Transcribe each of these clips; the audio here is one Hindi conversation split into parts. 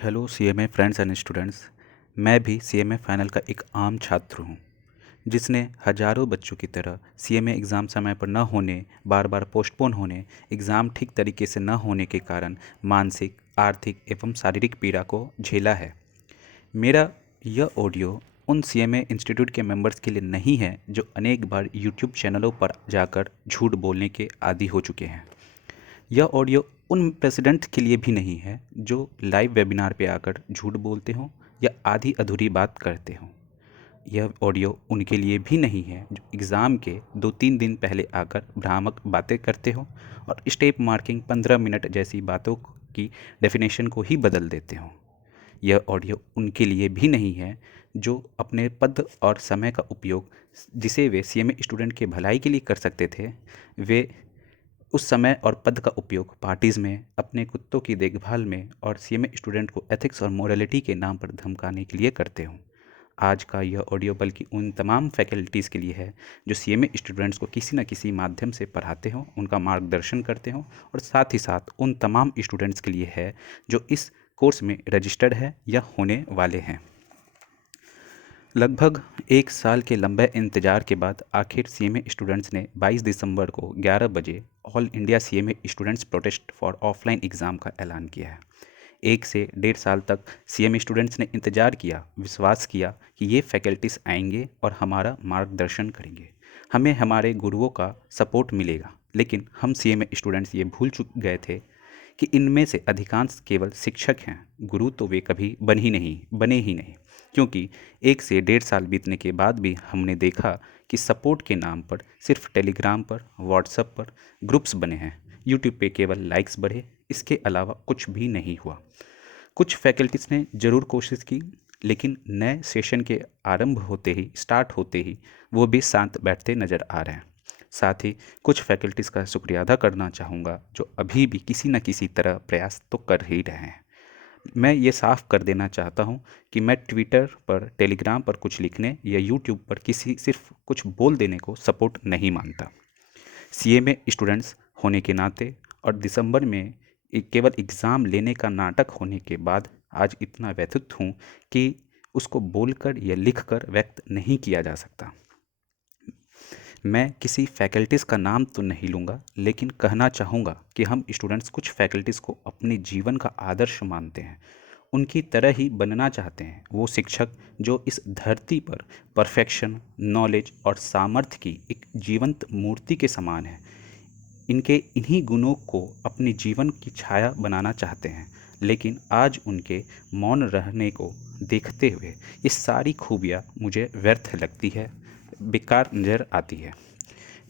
Hello CMA friends and students. मैं भी सीएमए फाइनल का एक आम छात्र हूँ जिसने हजारों बच्चों की तरह सीएमए एग्ज़ाम समय पर न होने, बार बार पोस्टपोन होने, एग्ज़ाम ठीक तरीके से न होने के कारण मानसिक, आर्थिक एवं शारीरिक पीड़ा को झेला है। मेरा यह ऑडियो उन सीएमए इंस्टीट्यूट के मेंबर्स के लिए नहीं है जो अनेक बार यूट्यूब चैनलों पर जाकर झूठ बोलने के आदी हो चुके हैं। यह ऑडियो उन प्रेसिडेंट के लिए भी नहीं है जो लाइव वेबिनार पे आकर झूठ बोलते हों या आधी अधूरी बात करते हों। यह ऑडियो उनके लिए भी नहीं है जो एग्ज़ाम के 2-3 दिन पहले आकर भ्रामक बातें करते हों और स्टेप मार्किंग 15 मिनट जैसी बातों की डेफिनेशन को ही बदल देते हों। यह ऑडियो उनके लिए भी नहीं है जो अपने पद और समय का उपयोग जिसे वे सीएमए स्टूडेंट के भलाई के लिए कर सकते थे, वे उस समय और पद का उपयोग पार्टीज़ में, अपने कुत्तों की देखभाल में और सीएमए स्टूडेंट को एथिक्स और मोरालिटी के नाम पर धमकाने के लिए करते हों। आज का यह ऑडियो बल्कि उन तमाम फैकल्टीज़ के लिए है जो सीएमए स्टूडेंट्स को किसी न किसी माध्यम से पढ़ाते हों, उनका मार्गदर्शन करते हों, और साथ ही साथ उन तमाम स्टूडेंट्स के लिए है जो इस कोर्स में रजिस्टर्ड है या होने वाले हैं। लगभग 1 साल के लंबे इंतजार के बाद आखिर सीएमए स्टूडेंट्स ने 22 दिसंबर को 11 बजे all India CMA students protest for offline exam का ऐलान किया है। 1 से 1.5 साल तक सीएमए स्टूडेंट्स ने इंतजार किया, विश्वास किया कि ये फैकल्टीज़ आएंगे और हमारा मार्गदर्शन करेंगे, हमें हमारे गुरुओं का सपोर्ट मिलेगा। लेकिन हम सीएमए स्टूडेंट्स ये भूल चुक गए थे कि इनमें से अधिकांश केवल शिक्षक हैं, गुरु तो वे कभी बने ही नहीं। क्योंकि 1 से 1.5 साल बीतने के बाद भी हमने देखा कि सपोर्ट के नाम पर सिर्फ टेलीग्राम पर, व्हाट्सएप पर ग्रुप्स बने हैं, यूट्यूब पे केवल लाइक्स बढ़े, इसके अलावा कुछ भी नहीं हुआ। कुछ फैकल्टीज़ ने ज़रूर कोशिश की, लेकिन नए सेशन के स्टार्ट होते ही वो भी शांत बैठते नज़र आ रहे हैं। साथ ही कुछ फैकल्टीज़ का शुक्रिया अदा करना चाहूँगा जो अभी भी किसी न किसी तरह प्रयास तो कर ही रहे हैं। मैं ये साफ कर देना चाहता हूँ कि मैं ट्विटर पर, टेलीग्राम पर कुछ लिखने या यूट्यूब पर किसी सिर्फ कुछ बोल देने को सपोर्ट नहीं मानता। सीएमए स्टूडेंट्स होने के नाते और दिसंबर में केवल एग्ज़ाम लेने का नाटक होने के बाद आज इतना व्यथित हूँ कि उसको बोलकर या लिखकर व्यक्त नहीं किया जा सकता। मैं किसी फैकल्टीज़ का नाम तो नहीं लूँगा, लेकिन कहना चाहूँगा कि हम स्टूडेंट्स कुछ फैकल्टीज़ को अपने जीवन का आदर्श मानते हैं, उनकी तरह ही बनना चाहते हैं। वो शिक्षक जो इस धरती पर परफेक्शन, नॉलेज और सामर्थ्य की एक जीवंत मूर्ति के समान है। इनके इन्हीं गुणों को अपने जीवन की छाया बनाना चाहते हैं, लेकिन आज उनके मौन रहने को देखते हुए ये सारी खूबियाँ मुझे व्यर्थ लगती है, बेकार नज़र आती है।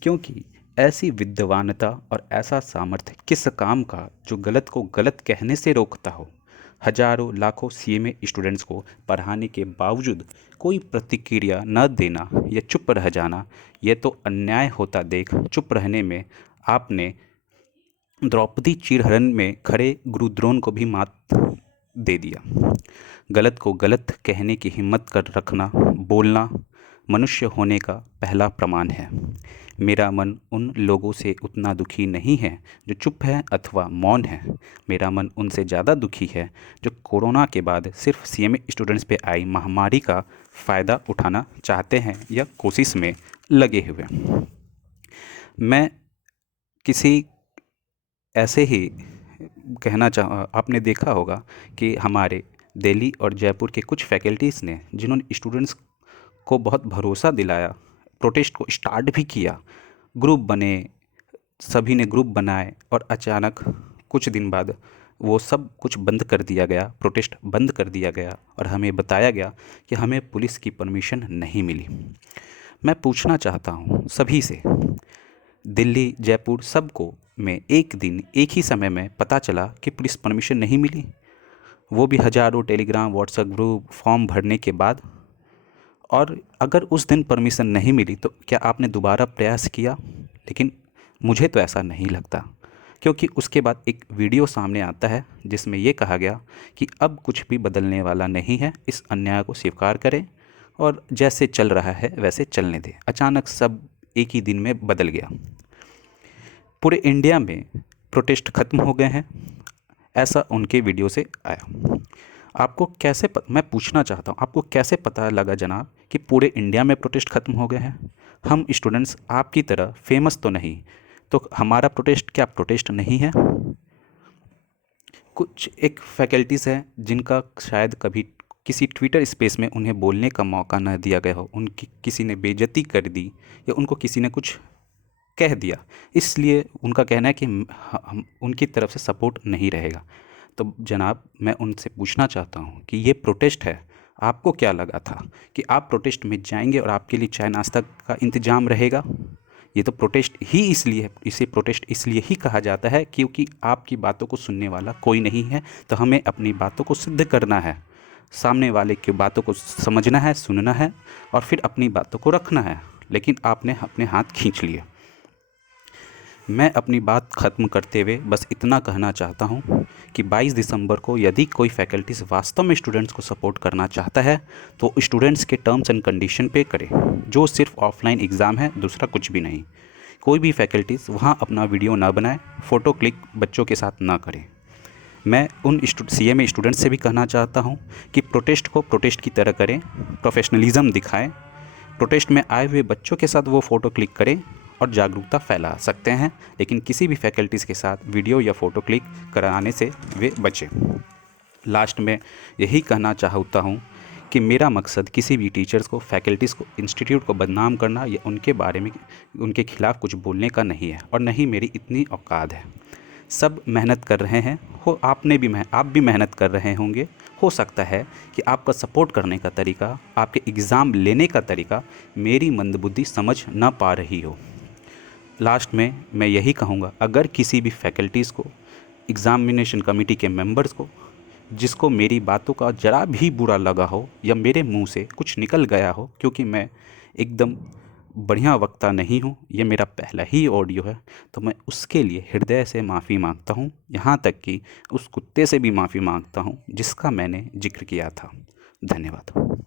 क्योंकि ऐसी विद्वानता और ऐसा सामर्थ्य किस काम का जो गलत को गलत कहने से रोकता हो। हजारों लाखों सीएमए स्टूडेंट्स को पढ़ाने के बावजूद कोई प्रतिक्रिया न देना या चुप रह जाना, यह तो अन्याय होता देख चुप रहने में आपने द्रौपदी चिरहरण में खड़े गुरुद्रोण को भी मात दे दिया। गलत को गलत कहने की हिम्मत कर रखना, बोलना मनुष्य होने का पहला प्रमाण है। मेरा मन उन लोगों से उतना दुखी नहीं है जो चुप है अथवा मौन है। मेरा मन उनसे ज़्यादा दुखी है जो कोरोना के बाद सिर्फ सीएमए स्टूडेंट्स पे आई महामारी का फ़ायदा उठाना चाहते हैं या कोशिश में लगे हुए। मैं किसी ऐसे ही आपने देखा होगा कि हमारे दिल्ली और जयपुर के कुछ फैकल्टीज़ ने, जिन्होंने स्टूडेंट्स को बहुत भरोसा दिलाया, प्रोटेस्ट को स्टार्ट भी किया, ग्रुप बने, सभी ने ग्रुप बनाए और अचानक कुछ दिन बाद वो सब कुछ बंद कर दिया गया, प्रोटेस्ट बंद कर दिया गया और हमें बताया गया कि हमें पुलिस की परमिशन नहीं मिली। मैं पूछना चाहता हूँ सभी से, दिल्ली, जयपुर सबको में एक दिन एक ही समय में पता चला कि पुलिस परमिशन नहीं मिली, वो भी हज़ारों टेलीग्राम, व्हाट्सएप ग्रुप, फॉर्म भरने के बाद। और अगर उस दिन परमिशन नहीं मिली तो क्या आपने दोबारा प्रयास किया? लेकिन मुझे तो ऐसा नहीं लगता, क्योंकि उसके बाद एक वीडियो सामने आता है जिसमें ये कहा गया कि अब कुछ भी बदलने वाला नहीं है, इस अन्याय को स्वीकार करें और जैसे चल रहा है वैसे चलने दें। अचानक सब एक ही दिन में बदल गया। पूरे इंडिया में प्रोटेस्ट खत्म हो गए हैं, ऐसा उनके वीडियो से आया। मैं पूछना चाहता हूँ, आपको कैसे पता लगा जनाब कि पूरे इंडिया में प्रोटेस्ट ख़त्म हो गए हैं? हम स्टूडेंट्स आपकी तरह फेमस तो नहीं, तो हमारा प्रोटेस्ट क्या प्रोटेस्ट नहीं है? कुछ एक फैकल्टीज़ हैं जिनका शायद कभी किसी ट्विटर स्पेस में उन्हें बोलने का मौका न दिया गया हो, उनकी किसी ने बेइज्जती कर दी या उनको किसी ने कुछ कह दिया, इसलिए उनका कहना है कि हम उनकी तरफ से सपोर्ट नहीं रहेगा। तो जनाब मैं उनसे पूछना चाहता हूँ कि ये प्रोटेस्ट है, आपको क्या लगा था कि आप प्रोटेस्ट में जाएंगे और आपके लिए चाय नाश्ता का इंतज़ाम रहेगा? ये तो प्रोटेस्ट ही इसलिए है, इसे प्रोटेस्ट इसलिए ही कहा जाता है क्योंकि आपकी बातों को सुनने वाला कोई नहीं है। तो हमें अपनी बातों को सिद्ध करना है, सामने वाले की बातों को समझना है, सुनना है और फिर अपनी बातों को रखना है। लेकिन आपने अपने हाथ खींच लिए। मैं अपनी बात ख़त्म करते हुए बस इतना कहना चाहता हूँ कि 22 दिसंबर को यदि कोई फैकल्टीज़ वास्तव में स्टूडेंट्स को सपोर्ट करना चाहता है तो स्टूडेंट्स के टर्म्स एंड कंडीशन पे करे, जो सिर्फ ऑफलाइन एग्ज़ाम है, दूसरा कुछ भी नहीं। कोई भी फैकल्टीज़ वहाँ अपना वीडियो ना बनाए, फ़ोटो क्लिक बच्चों के साथ ना करें। मैं उन सीएमए स्टूडेंट्स से भी कहना चाहता हूँ कि प्रोटेस्ट को प्रोटेस्ट की तरह करें, प्रोफेशनलिज्म दिखाएं, प्रोटेस्ट में आए हुए बच्चों के साथ वो फ़ोटो क्लिक करें और जागरूकता फैला सकते हैं, लेकिन किसी भी फैकल्टीज़ के साथ वीडियो या फ़ोटो क्लिक कराने से वे बचें। लास्ट में यही कहना चाहता हूँ कि मेरा मकसद किसी भी टीचर्स को, फैकल्टीज़ को, इंस्टीट्यूट को बदनाम करना या उनके बारे में, उनके खिलाफ़ कुछ बोलने का नहीं है और न ही मेरी इतनी औकात है। सब मेहनत कर रहे हैं, आप भी मेहनत कर रहे होंगे। हो सकता है कि आपका सपोर्ट करने का तरीका, आपके एग्ज़ाम लेने का तरीका मेरी मंदबुद्धि समझ ना पा रही हो। लास्ट में मैं यही कहूँगा, अगर किसी भी फैकल्टीज़ को, एग्ज़ामिनेशन कमेटी के मेंबर्स को, जिसको मेरी बातों का ज़रा भी बुरा लगा हो या मेरे मुंह से कुछ निकल गया हो, क्योंकि मैं एकदम बढ़िया वक्ता नहीं हूँ, ये मेरा पहला ही ऑडियो है, तो मैं उसके लिए हृदय से माफ़ी मांगता हूँ। यहाँ तक कि उस कुत्ते से भी माफ़ी मांगता हूँ जिसका मैंने जिक्र किया था। धन्यवाद।